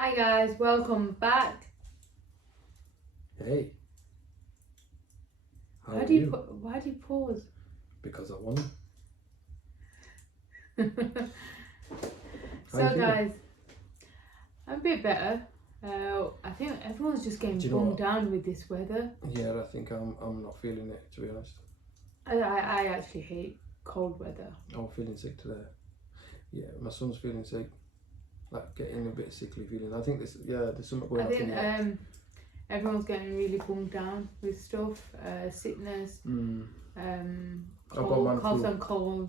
Hi guys, welcome back. Hey. Why do you pause? Because I want So How you guys, I'm a bit better. I think everyone's just getting bummed down with this weather. Yeah, I think I'm not feeling it, to be honest. I actually hate cold weather. I'm feeling sick today. Yeah, my son's feeling sick. Like getting a bit sickly feeling. I think there's something going on. I think everyone's getting really bummed down with stuff, sickness, cold, cough and cold.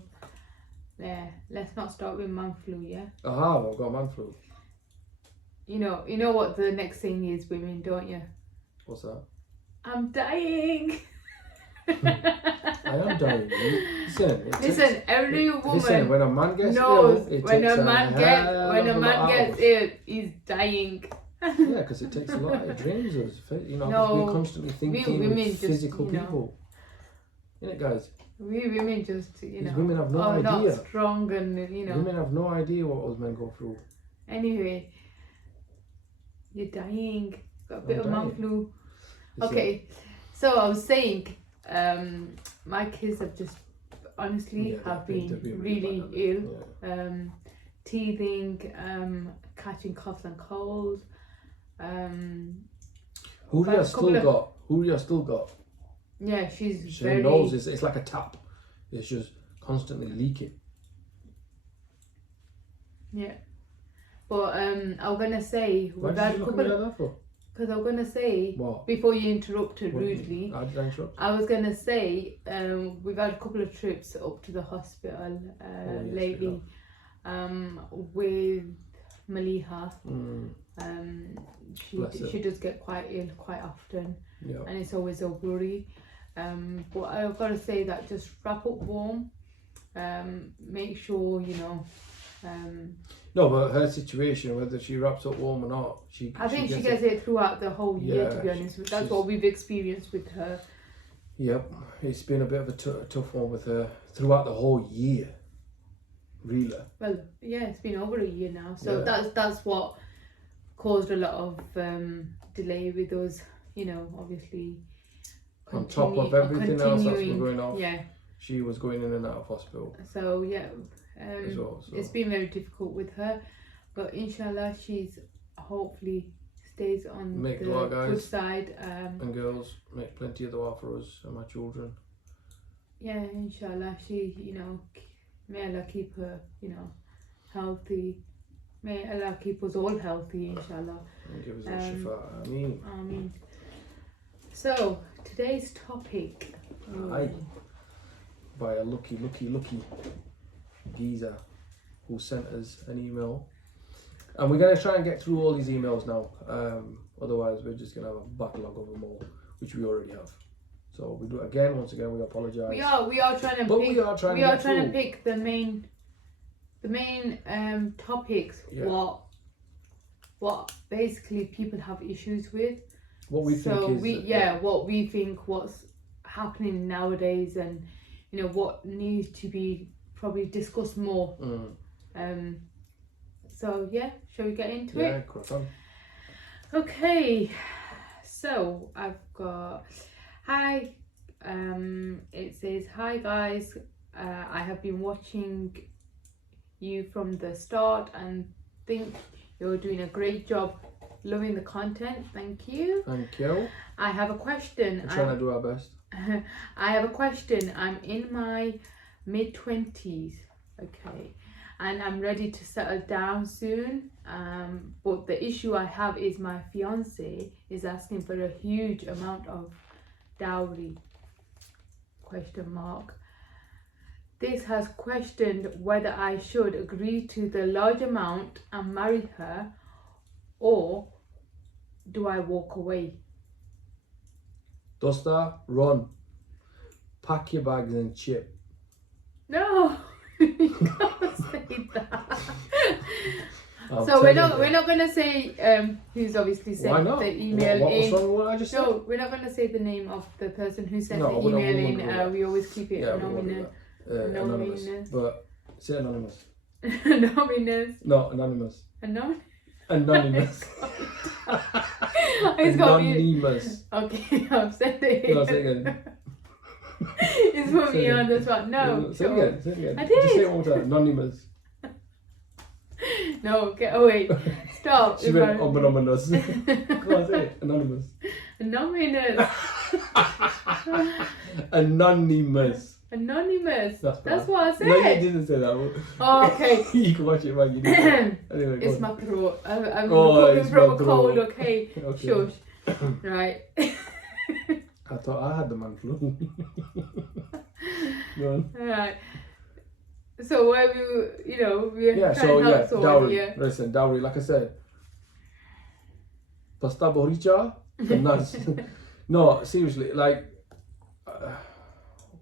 Yeah, let's not start with man flu, yeah? I've got man flu. You know what the next thing is, women, don't you? What's that? I'm dying. I am dying. Listen, every woman listen, when a man gets knows ill, when a man gets ill, he's dying. Yeah, because it takes a lot. It drains us. No, we're constantly thinking with physical people. You know, guys. We women just, women have no idea. Not strong and, Women have no idea what us men go through. Anyway, you're dying. Got a bit of man flu. Okay, so I was saying, my kids have just honestly have been really ill. Yeah. Teething, catching coughs and colds. Huria still got. Yeah, she's she very... knows it's like a tap. It's just constantly leaking. Yeah. But I was gonna say Why did you look at me like that for? Because I was gonna say, what? Before you interrupted rudely, How did I interrupt? I was gonna say we've had a couple of trips up to the hospital lately with Maliha. She does get quite ill quite often, and it's always a worry. But I've got to say that just wrap up warm. Make sure No, but her situation, whether she wraps up warm or not, I think she gets it throughout the whole year. To be honest, that's what we've experienced with her. Yep, it's been a bit of a tough one with her throughout the whole year. Really? Well, yeah, it's been over a year now, so that's what caused a lot of delay with us. Obviously. On top of everything else that's been going on, yeah, she was going in and out of hospital. So it's been very difficult with her, but inshallah she's hopefully stays on the good side. And girls, make plenty of dua for us and my children. Yeah, inshallah she, may Allah keep her, healthy. May Allah keep us all healthy, inshallah. And give us all shifa. Ameen. Ameen. So today's topic. By a lucky geezer who sent us an email, and we're going to try and get through all these emails now, otherwise we're just going to have a backlog of them all, which we already have. So we do once again we apologize. We are trying to pick the main topics. What basically people have issues with, what we think what's happening nowadays, and what needs to be probably discussed more. So shall we get into it? Crack on. Okay, so I've got hi. It says, hi guys, I have been watching you from the start and think you're doing a great job. Loving the content. Thank you. I have a question. We're trying to do our best. I have a question. I'm in my mid-20s, okay, and I'm ready to settle down soon, but the issue I have is my fiance is asking for a huge amount of dowry, ? This has questioned whether I should agree to the large amount and marry her, or do I walk away? Dosta, run. Pack your bags and chip. No, you can't say that. So we're not gonna say who's obviously sent the email in. What I just said? No, we're not gonna say the name of the person who sent the email in. We always keep it anonymous. Anonymous. But say anonymous. Anonymous. No, anonymous. Anonymous. Anonymous. It's got me. Anonymous. Okay, I've said it. No, say it again. It's put Say me it on again. the spot. No, Say it again. Say it again. I Just say did. it one more time. Anonymous. No, get away. Stop. She went anonymous. Come on, say it. Anonymous. Anonymous. Anonymous. Anonymous. That's what I said. No, you didn't say that. Oh, okay. You can watch it back. You didn't. Anyway, It's go on. my throat. I'm Oh, recovering it's from my a cold, throat. okay? Okay. Shush. Right. I thought I had the man flu. Go on. Alright. So where we're Yeah, trying so to yeah, help someone dowry. here. Listen, dowry, like I said. Pasta boricha? Nice. No, seriously, like,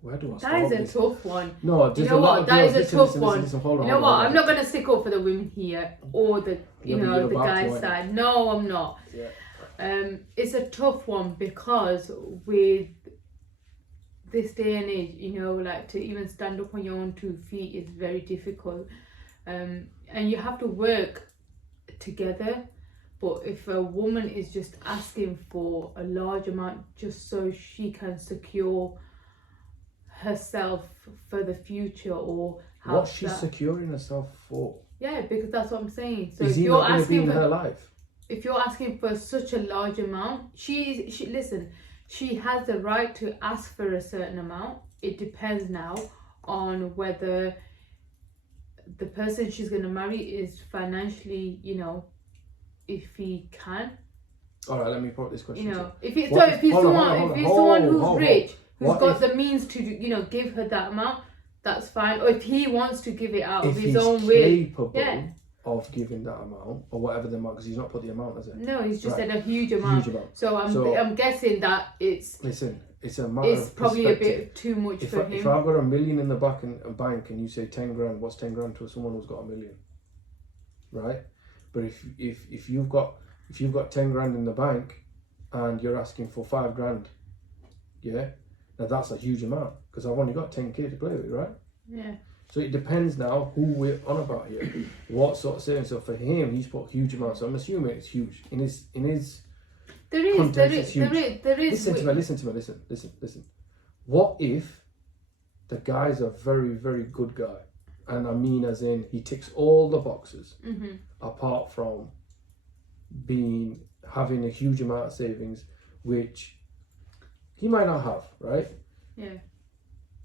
where do I start? That is this? a tough one. No, You there's know a lot what? of That girls. is a Listen, tough listen, one. listen, hold on, You know hold what? on, I'm not gonna stick up for the women here or the Yeah, but you're the about to, guy aren't side. No, I'm not. Yeah. It's a tough one because with this day and age, like to even stand up on your own 2 feet is very difficult. And you have to work together. But if a woman is just asking for a large amount just so she can secure herself for the future or have What's she that, securing herself for? yeah, because that's what I'm saying. So Is if he you're not going to be asking in for her life? if you're asking for such a large amount, she listen, she has the right to ask for a certain amount. It depends now on whether the person she's going to marry is financially, if he can, All right, let me put this question. to you. if he's What someone who's hold on. rich, who's What got if- the means to, give her that amount, that's fine. Or if he wants to give it out If of his he's own will, capable yeah. of giving that amount or whatever the amount, because he's not put the amount, has it? No, he's just Right. said a huge amount. Huge amount. So I'm guessing that Listen, it's a matter it's of probably a perspective. bit too much If for I've him. got $1 million in the bank and you say 10 grand, what's 10 grand to someone who's got $1 million, right? But if you've got 10 grand in the bank and you're asking for 5 grand, yeah, now that's a huge amount because I've only got 10k to play with, right? Yeah. So it depends now who we're on about here, what sort of savings. So for him, he's put huge amounts. So I'm assuming it's huge in his. There is. Listen to me. Listen. What if the guy's a very, very good guy, and I mean as in he ticks all the boxes, apart from having a huge amount of savings, which he might not have, right? Yeah.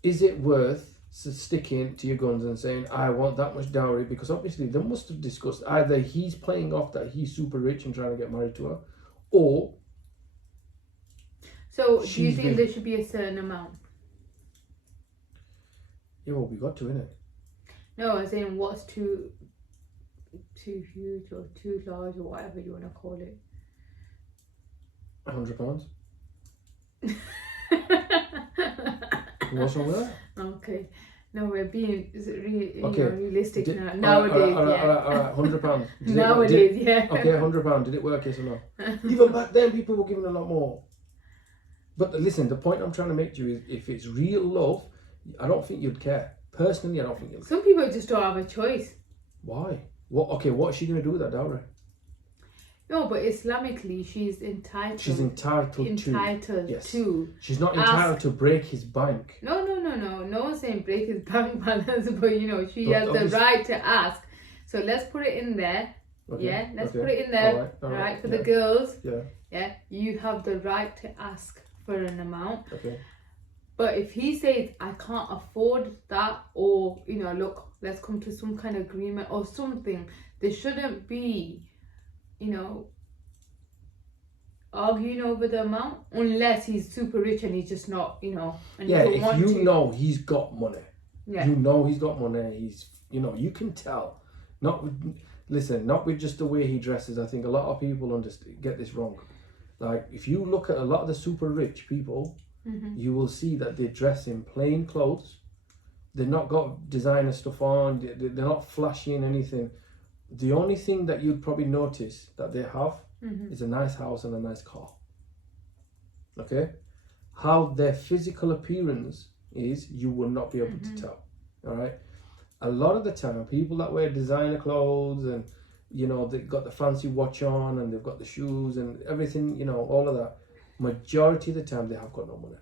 Is it worth sticking to your guns and saying I want that much dowry? Because obviously they must have discussed either he's playing off that he's super rich and trying to get married to her, or so do you think there should be a certain amount? Yeah, well, we got to, innit? No, I'm saying what's too huge or too large or whatever you want to call it. £100. What's wrong with that? Okay. No, we're being Okay. realistic Did- nowadays. all right, £100. Nowadays, yeah. Okay, £100. Did it work? Yes or no? Even back then, people were giving a lot more. But listen, the point I'm trying to make to you is, if it's real love, I don't think you'd care. Personally, I don't think you'd care. Some people just don't have a choice. Why? What? Okay, what's she gonna do with that dowry? No, but Islamically, she's entitled. She's entitled to. Yes. to. She's not entitled to break his bank. No. No one's saying break his bank balance, but she But has the obviously- right to ask. So let's put it in there. Okay, Yeah, let's okay. put it in there. All right, For yeah. the girls. Yeah. Yeah, you have the right to ask for an amount. Okay. But if he says, I can't afford that, or, look, let's come to some kind of agreement or something, there shouldn't be, arguing over the amount, unless he's super rich and he's just not, and Yeah, he doesn't want if you to. know he's got money, Yeah. you know he's got money, he's, you can tell. Not with just the way he dresses. I think a lot of people get this wrong. Like, if you look at a lot of the super rich people, you will see that they dress in plain clothes. They're not got designer stuff on. They're not flashy in anything. The only thing that you'd probably notice that they have is a nice house and a nice car. Okay? How their physical appearance is, you will not be able to tell. All right? A lot of the time, people that wear designer clothes and, you know, they've got the fancy watch on and they've got the shoes and everything, you know, all of that. Majority of the time they have got no money.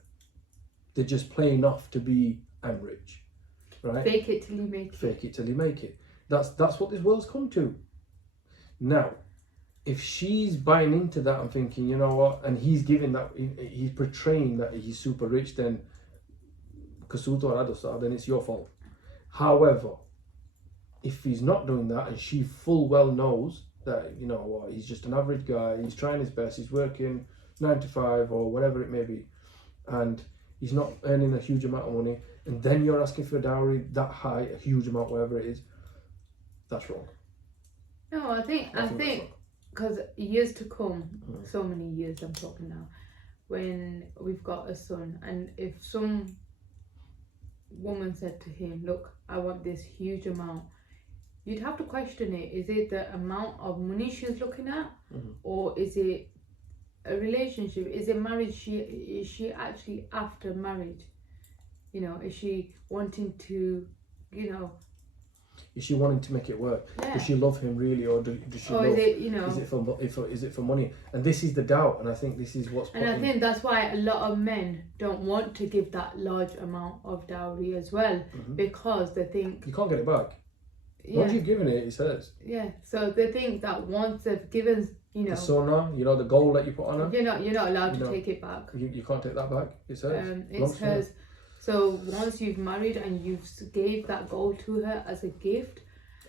They're just playing off to be, I'm rich, right? Fake it till you make it. Fake it till you make it. That's what this world's come to. Now, if she's buying into that and thinking, you know what, and he's giving that, he's portraying that he's super rich, then then it's your fault. However, if he's not doing that and she full well knows that, you know what, he's just an average guy, he's trying his best, he's working 9 to 5 or whatever it may be, and he's not earning a huge amount of money, and then you're asking for a dowry that high, a huge amount, whatever it is, that's wrong. No, I think because years to come, so many years I'm talking now, when we've got a son, and if some woman said to him, look, I want this huge amount, you'd have to question it. Is it the amount of money she's looking at, or is it a relationship? Is it marriage? Is she actually after marriage? You know, is she wanting to, you know, is she wanting to make it work? Yeah. Does she love him really, or does she love? Is it, you know? Is it for money? And this is the doubt. And I think this is what's. And I think that's why a lot of men don't want to give that large amount of dowry as well, because they think you can't get it back. Yeah. Once you've given it, it's hers. Yeah. So they think that once they've given, you know, the sona, you know, the gold that you put on her, you're not allowed to take it back. You can't take that back. It's hers. It's hers. So once you've married and you've gave that gold to her as a gift,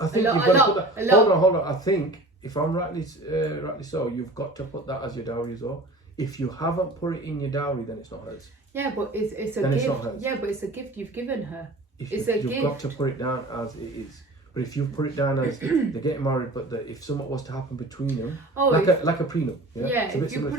I think you've got to put that. Hold on. I think if I'm rightly so, you've got to put that as your dowry as well. If you haven't put it in your dowry, then it's not hers. Yeah, but it's a then gift. It's not hers. Yeah, but it's a gift you've given her. You've got to put it down as it is. But if you put it down as they're getting married, but if something was to happen between them, like a prenup, if you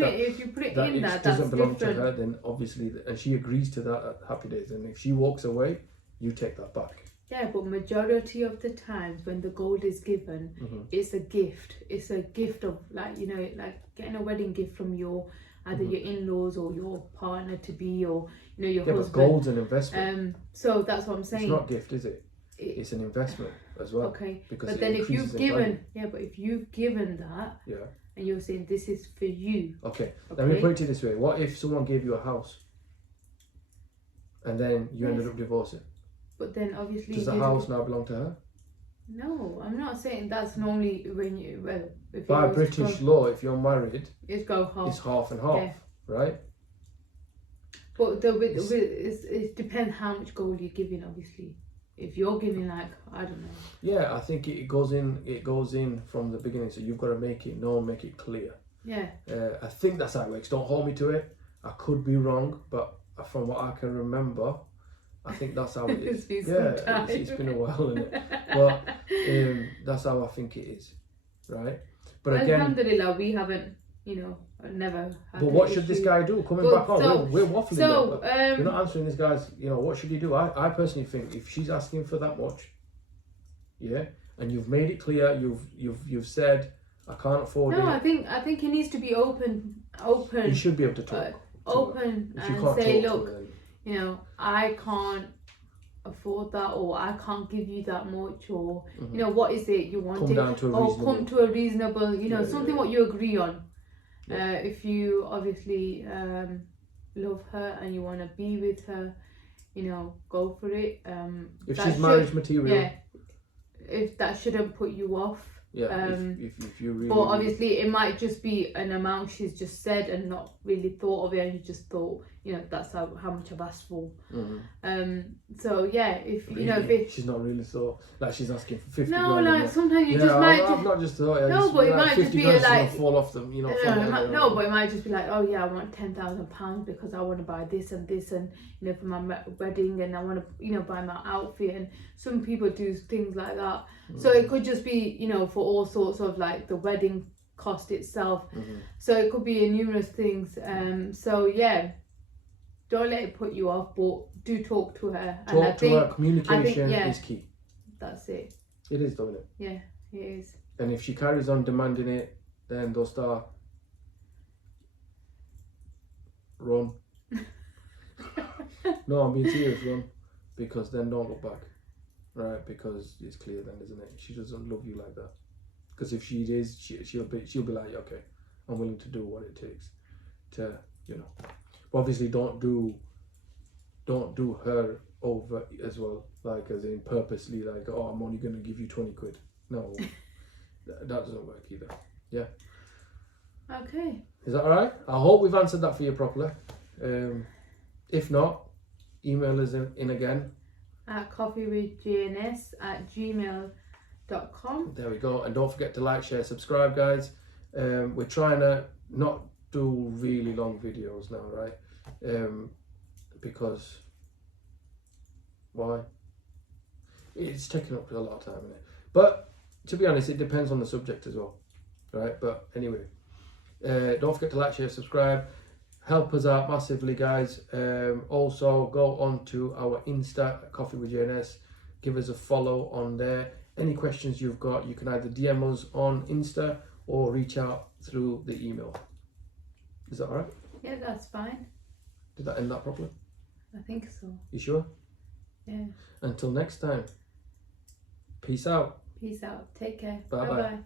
put it in that doesn't belong different. to her, then obviously, and she agrees to that at happy days, and if she walks away, you take that back. Yeah, but majority of the times when the gold is given, it's a gift. It's a gift of, like, you know, like getting a wedding gift from your either your in-laws or your partner to be, or, you know, your husband. But gold's an investment. So that's what I'm saying. It's not a gift, is it? It's an investment as well. Okay, because but then if you've given, but if you've given that, and you're saying this is for you. Okay, let me put it this way: what if someone gave you a house, and then you ended up divorcing? But then obviously, does the house now belong to her? No, I'm not saying that's normally when you if by British law, if you're married, it's half and half, right? But it depends how much gold you're giving, obviously. If you're giving, like, I don't know. Yeah, I think it goes in from the beginning, so you've got to make it known, make it clear. Yeah. I think that's how it works. Don't hold me to it. I could be wrong, but from what I can remember, I think that's how it is. It's been a while, isn't it? But that's how I think it is, right? But again, alhamdulillah, we haven't, never had. But what should this guy do? Coming back on, we're waffling. So, we're not answering this guy's. What should he do? I personally think if she's asking for that much, and you've made it clear, you've said, I can't afford it. No, I think he needs to be open. He should be able to talk. Open and say, look, I can't afford that, or I can't give you that much, or what is it you want? Come to a reasonable, something what you agree on. If you obviously love her and you want to be with her, go for it. If she's marriage material, if that shouldn't put you off. If you really. But obviously, it might just be an amount she's just said and not really thought of it, and you just thought, that's how much I've asked for. So if if she's not really thought, like, she's asking for 50 no, grand. like sometimes you just might. I've not just thought. No, but it might just be like fall off them. No, but it might just be like, oh yeah, I want £10,000 because I want to buy this and this, and for my wedding, and I want to buy my outfit, and some people do things like that. So it could just be for all sorts of, like, the wedding cost itself. So it could be numerous things. Don't let it put you off, but do talk to her. Talk to her. Communication is key. That's it. It is, don't it? Yeah, it is. And if she carries on demanding it, then they'll start run. No, I'm being serious, run, because then don't look back, right? Because it's clear then, isn't it? She doesn't love you like that. Because if she is, she'll be like, okay, I'm willing to do what it takes to, you know. But obviously, don't do her over as well, like as in purposely, like, oh, I'm only going to give you 20 quid. No, that doesn't work either. Yeah. Okay. Is that all right? I hope we've answered that for you properly. If not, email us in again. At coffeewithjns@gmail.com. There we go. And don't forget to like, share, subscribe, guys. We're trying to not do really long videos now, right? Because why? It's taking up a lot of time, isn't it? But to be honest, it depends on the subject as well, right? But anyway, don't forget to like, share, subscribe. Help us out massively, guys. Also, go on to our Insta, Coffee with JNS. Give us a follow on there. Any questions you've got, you can either DM us on Insta or reach out through the email. Is that all right? Yeah, that's fine. Did that end that properly? I think so. You sure? Yeah. Until next time. Peace out. Peace out. Take care. Bye-bye. Bye-bye.